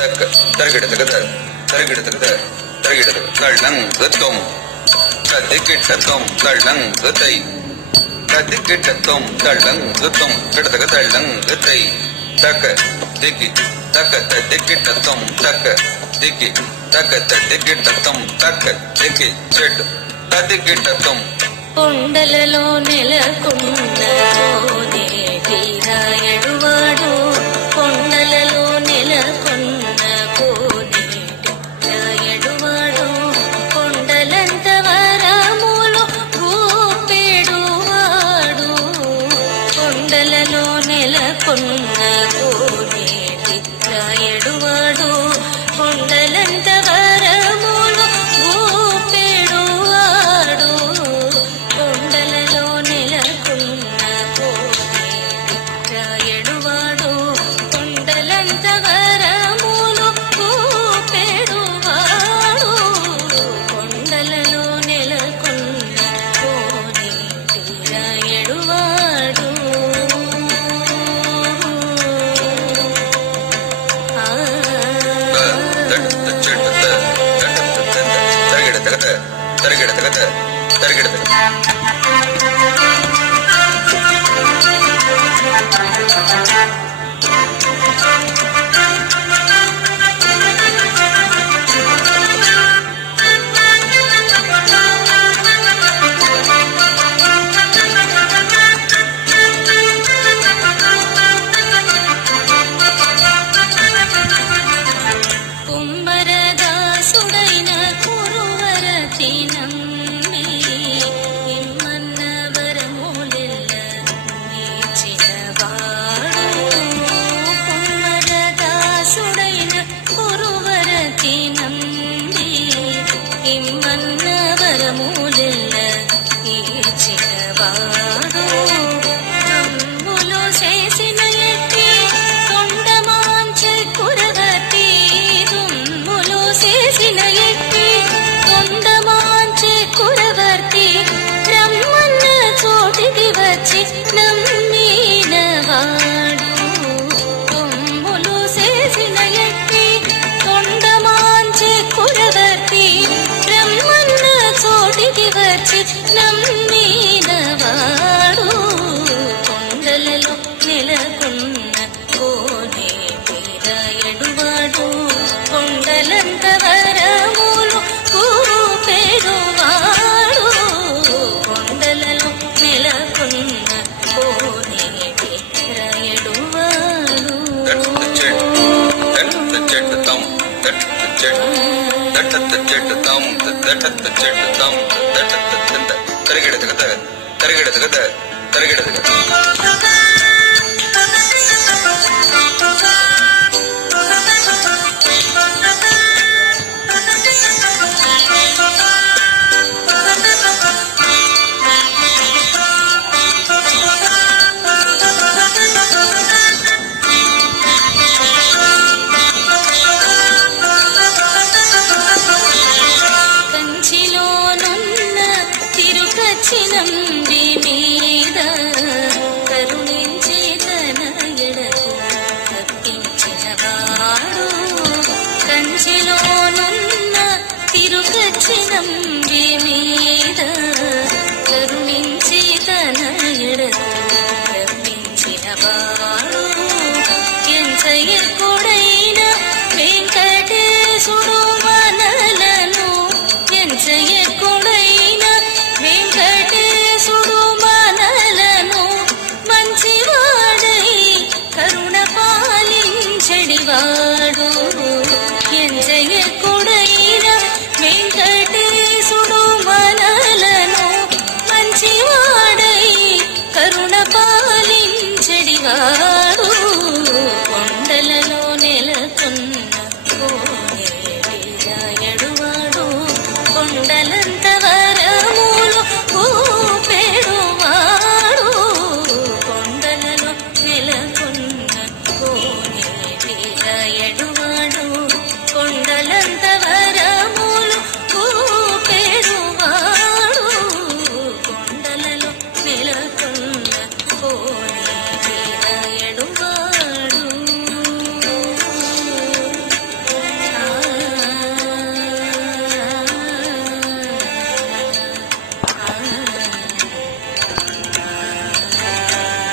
తరగిడతగద తరగిడతగద తరగిడతగ తళ్ళంగతం కదికిటతం తళ్ళంగతై కదికిటతం తళ్ళంగతం కడతగ తళ్ళంగతై తక దికి తక తదికిటతం తక దికి తక తదికిటతం తక దికి చెడ్ తదికిటతం కొండలలో నెలకొన్న తీరాయడువాడు కొండలలో నెలకొన్న కోనేటిరాయడువాడు కొండలంత వరములు గూపెడువాడు కొండలలో నెలకొన్న కోనేటిరాయడువాడు కొండలంత వరములు గూపెడువాడు కొండలలో నెలకొన్న కోనేటిరాయడువాడు కొండలంత వరములు గూపెడువాడు కొండలలో నెలకొన్న కోనేటిరాయడువాడు తరగిడతగద తరగిడతగద కుమ్మరదాసుడైన కురువరతి నమ్మి ఇమ్మన్న వరములెల్ల ఇచ్చినవాడు కుమ్మరదాసుడైన కురువరతి నమ్మి ఇమ్మన్న వరములెల్ల ఇచ్చినవాడు నమ్ములో చేసిన ఎట్టి తొండమాంచె కురవతి దుమ్ములో చేసిన ఎట్టి తొండమాంచె కురవర్తి రమ్మన్న చోటికి వచ్చి నమ్మినవాడు దుమ్ములో చేసిన ఎట్టి తొండమాంచె కురవర్తి రమ్మన్న చోటికి వచ్చి నమ్మినవాడు కొండలలో నెలకొన్న కోనేటిరాయడువాడు కొండలంత వరములు గూపెడువాడు కొండలలో నెలకొన్న కోనేటిరాయడువాడు తరగిడతగద తరగిడతగద తరగిడతగద